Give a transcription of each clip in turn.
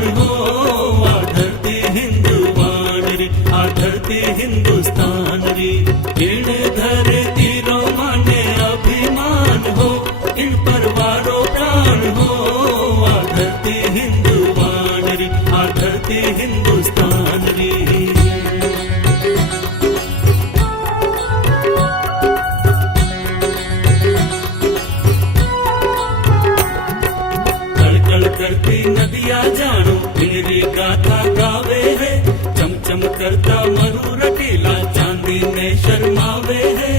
प्राण हो, आ धरती हिंदुवान रे, आ धरती हिंदुस्तान रे। इन धरती रो माने अभिमान हो, इन परवारो प्राण हो, आ धरती हिंदुवान रे, आ धरती हिंदुस्तान रे। करती नदियाँ जानो मेरी गाथा गावे है, चमचम करता मरु रटीला चांदी में शर्मावे है।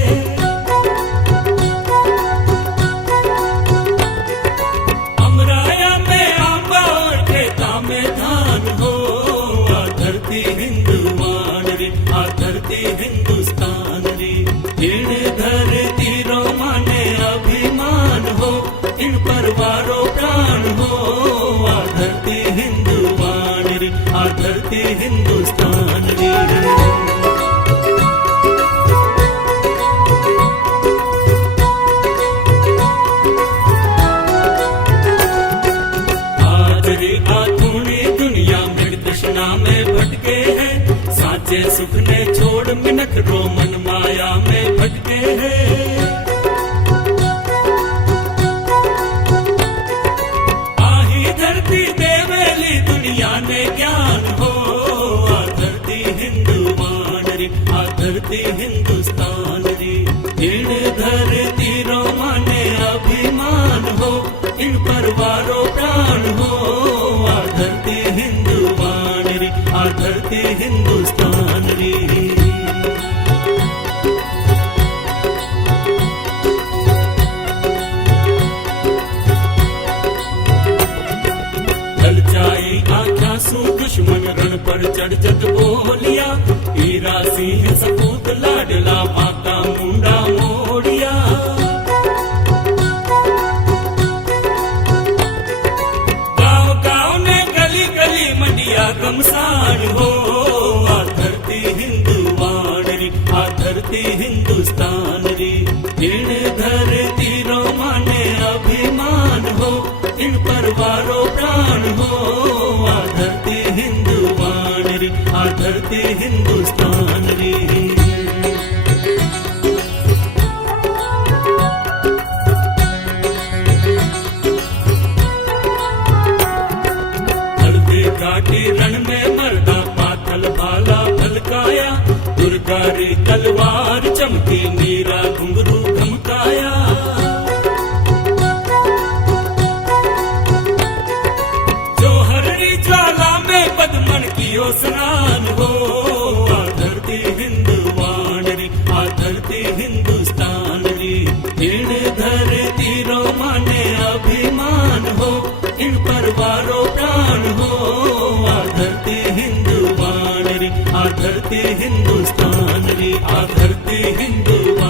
अमराया में आंबा और खेता में धान हो, आ धरती हिंदुवान रे, आ धरती हिंदुस्तान रे। इन धरती रो माने अभिमान हो, इन परवारो प्राण हो, आ धरती हिंदुवान रे, आ धरती हिंदुस्तान रे। आज रे आधुनी दुनिया मृग तृष्णा में भटके हैं, साचे सुख ने छोड़ मिनख रो मन माया में भटके हैं। देवेली दुनिया ने ज्ञान हो, आ धरती हिंदुवान रे, आ धरती हिंदुस्तान रे। इन धरती रो माने अभिमान हो, इन परवारो प्राण हो, आ धरती हिंदुवान रे, आ धरती हिंदुस्तान रे। दुश्मन रण पर चढ़ जग बोलिया, हीरा सिंह सपूत लाडला माता मुंडा मोड़िया। गाँव गाँव ने गली गली मंडिया गमसान हो, आ धरती हिंदुवान रे, आ धरती हिंदुस्तान रे। इन धरती रो माने अभिमान हो, इन परवारो प्राण हो, आ धरती हिंदुवान रे, आ धरती हिंदुस्तान रे। हल्दी काटी रण में मर्दा पाथल भाला फलकाया, दुर्गा रे तलवार चमकी मीरा घुंघरू धमकाया। ज्वाला में पद्मन कियो स्नान हो, आ धरती हिंदुवान रे, आ धरती हिंदुस्तान रे। इन धरती रो माने अभिमान हो, इन परवारो प्राण हो, आ धरती हिंदुवान रे, आ धरती हिंदुस्तान रे, आ धरती हिंदुस्तान।